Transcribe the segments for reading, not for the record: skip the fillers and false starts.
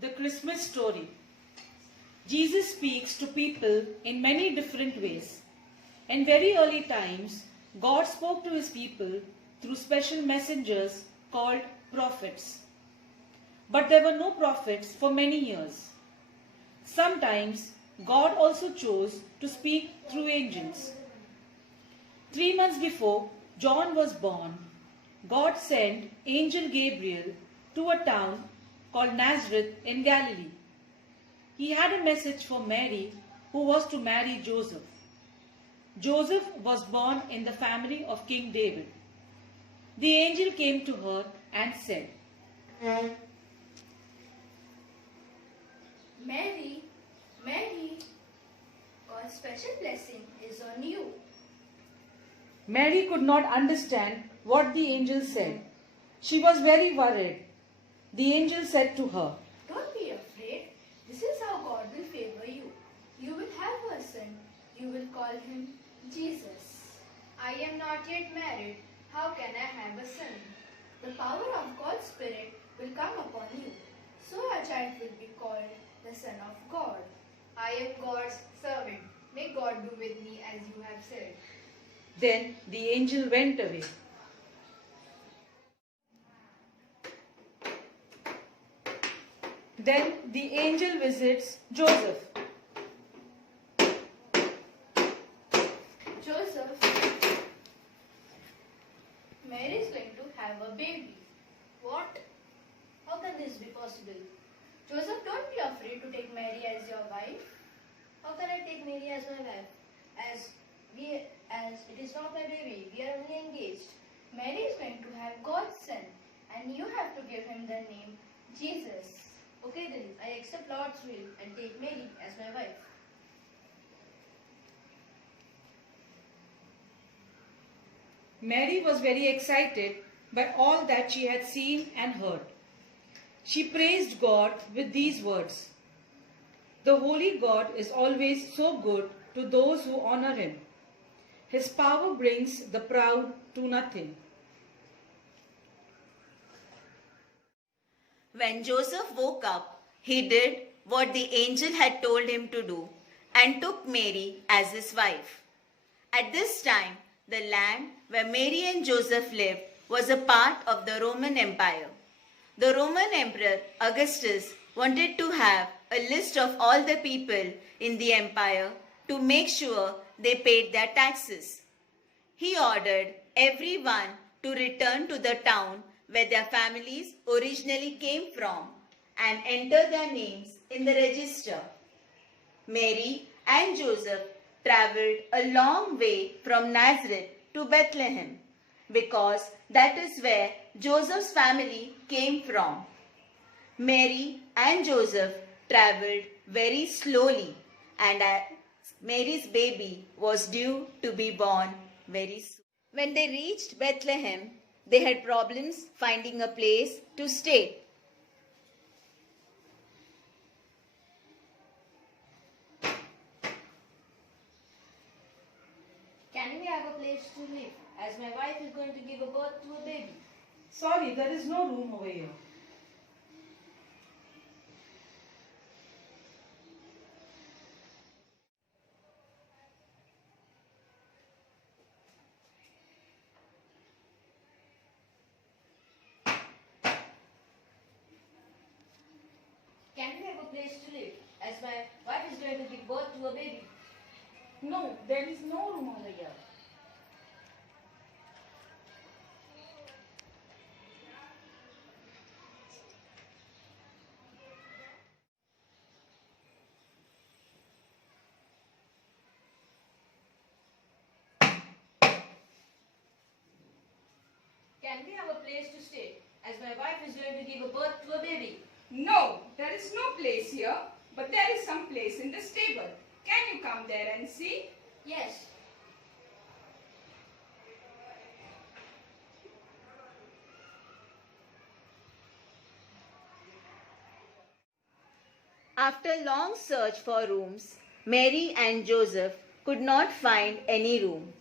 The Christmas story. Jesus speaks to people in many different ways. In very early times, God spoke to his people through special messengers called prophets. But there were no prophets for many years. Sometimes God also chose to speak through angels. 3 months before John was born, God sent angel Gabriel to a town called Nazareth in Galilee. He had a message for Mary, who was to marry Joseph. Joseph was born in the family of King David. The angel came to her and said, Mary, God's special blessing is on you. Mary could not understand what the angel said. She was very worried. The angel said to her, Don't be afraid. This is how God will favor you. You will have a son. You will call him Jesus. I am not yet married. How can I have a son? The power of God's Spirit will come upon you. So a child will be called the Son of God. I am God's servant. May God do with me as you have said. Then the angel went away. Then the angel visits Joseph. Joseph, Mary is going to have a baby. What? How can this be possible? Joseph, don't be afraid to take Mary as your wife. How can I take Mary as my wife? As it is not my baby, we are only engaged. Mary is going to have God's son, and you have to give him the name Jesus. Okay then, I accept Lord's will and take Mary as my wife. Mary was very excited by all that she had seen and heard. She praised God with these words, "The holy God is always so good to those who honor him. His power brings the proud to nothing." When Joseph woke up, he did what the angel had told him to do and took Mary as his wife. At this time, the land where Mary and Joseph lived was a part of the Roman Empire. The Roman Emperor Augustus wanted to have a list of all the people in the empire to make sure they paid their taxes. He ordered everyone to return to the town where their families originally came from and enter their names in the register. Mary and Joseph traveled a long way from Nazareth to Bethlehem because that is where Joseph's family came from. Mary and Joseph traveled very slowly, and Mary's baby was due to be born very soon. When they reached Bethlehem, they had problems finding a place to stay. Can we have a place to live, as my wife is going to give a birth to a baby? Sorry, there is no room over here. Can we have a place to live, as my wife is going to give birth to a baby? No, there is no room over here. Can we have a place to stay, as my wife is going to give a birth to a baby? No, there is no place here, but there is some place in the stable. Can you come there and see? Yes. After long search for rooms, Mary and Joseph could not find any room.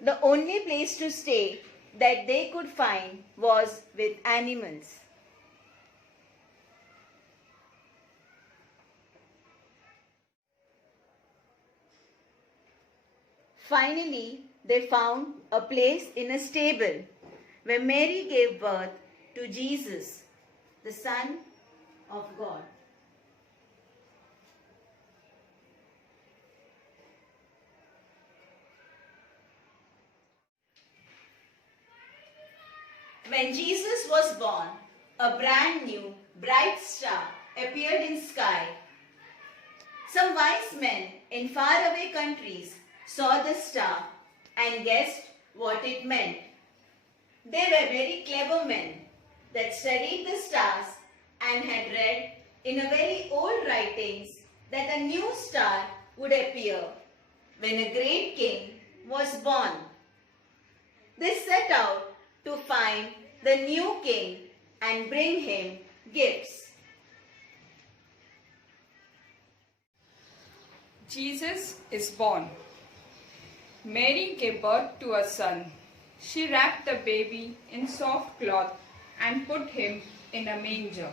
The only place to stay that they could find was with animals. Finally, they found a place in a stable where Mary gave birth to Jesus, the Son of God. When Jesus was born, a brand new bright star appeared in sky. Some wise men in faraway countries saw the star and guessed what it meant. They were very clever men that studied the stars and had read in a very old writings that a new star would appear when a great king was born. They set out to find the new king and bring him gifts. Jesus is born. Mary gave birth to a son. She wrapped the baby in soft cloth and put him in a manger.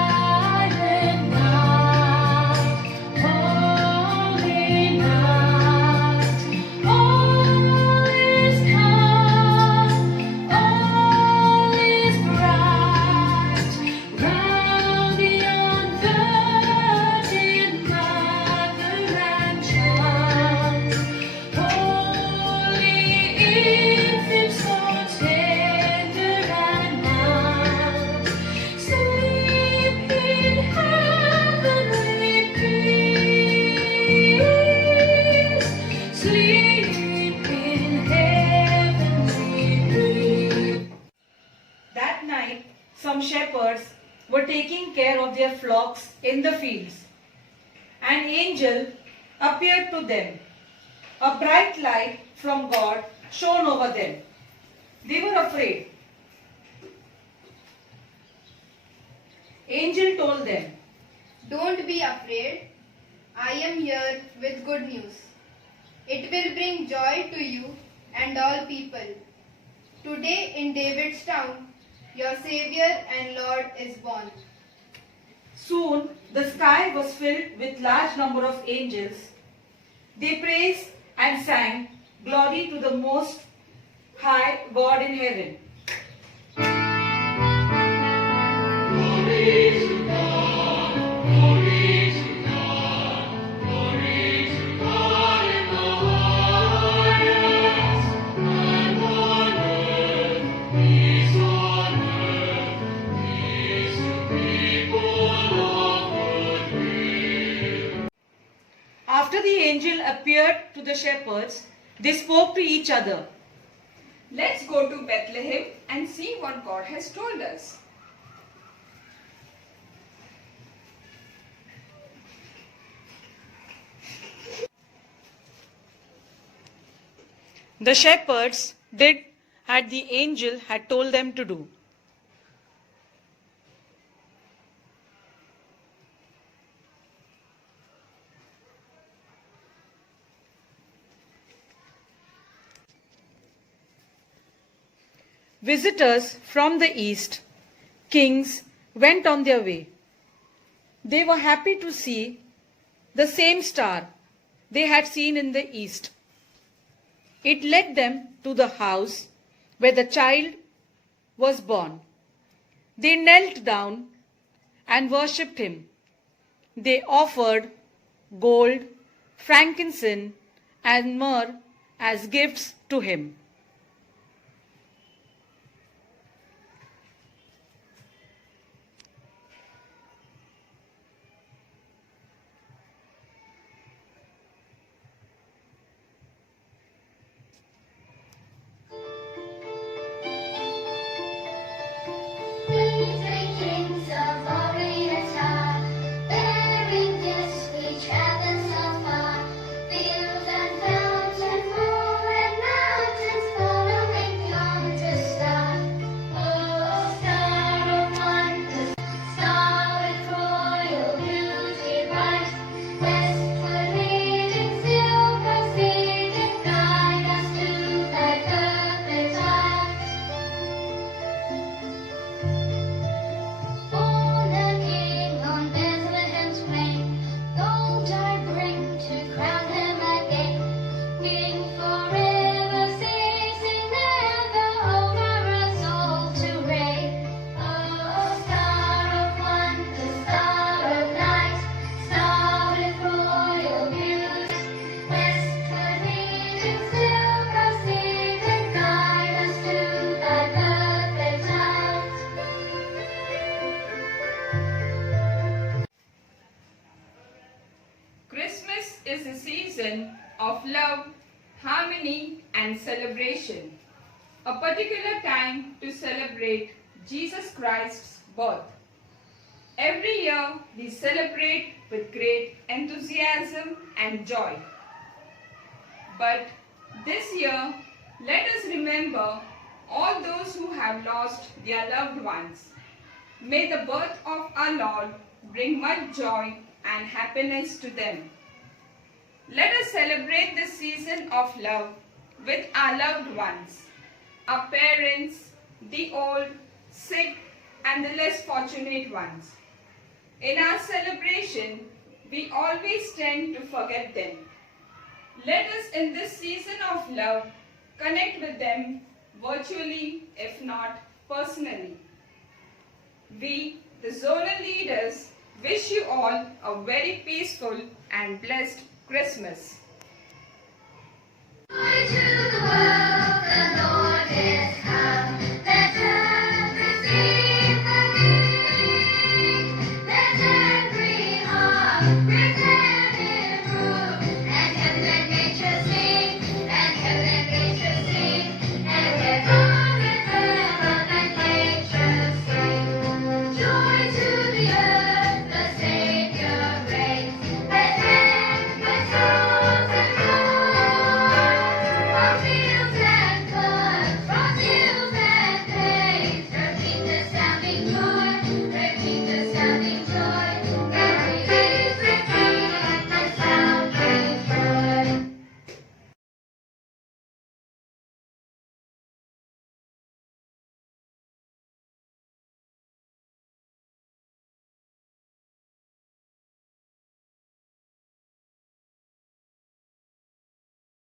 Silent night, holy night, all is calm, all is bright, round the unvirgin mother and child, holy infant, so tender and mild. Sleep in heavenly peace. Sleep in heavenly peace. That night, some shepherds were taking care of their flocks in the fields. An angel appeared to them. A bright light from God shone over them. They were afraid. Angel told them, Don't be afraid. I am here with good news. It will bring joy to you and all people. Today in David's town, your Savior and Lord is born. Soon the sky was filled with large number of angels. They praised and sang, Glory to the Most High God in heaven. After the angel appeared to the shepherds, they spoke to each other. Let's go to Bethlehem and see what God has told us. The shepherds did as the angel had told them to do. Visitors from the east, kings, went on their way. They were happy to see the same star they had seen in the east. It led them to the house where the child was born. They knelt down and worshipped him. They offered gold, frankincense, and myrrh as gifts to him. Kings of Orient are bearing gifts which heavens afar, fields and fountains, moor and mountains is a season of love, harmony, and celebration. A particular time to celebrate Jesus Christ's birth. Every year we celebrate with great enthusiasm and joy. But this year, let us remember all those who have lost their loved ones. May the birth of our Lord bring much joy and happiness to them. Let us celebrate this season of love with our loved ones, our parents, the old, sick, and the less fortunate ones. In our celebration, we always tend to forget them. Let us in this season of love connect with them virtually, if not personally. We, the zonal leaders, wish you all a very peaceful and blessed Christmas. Joy to the world.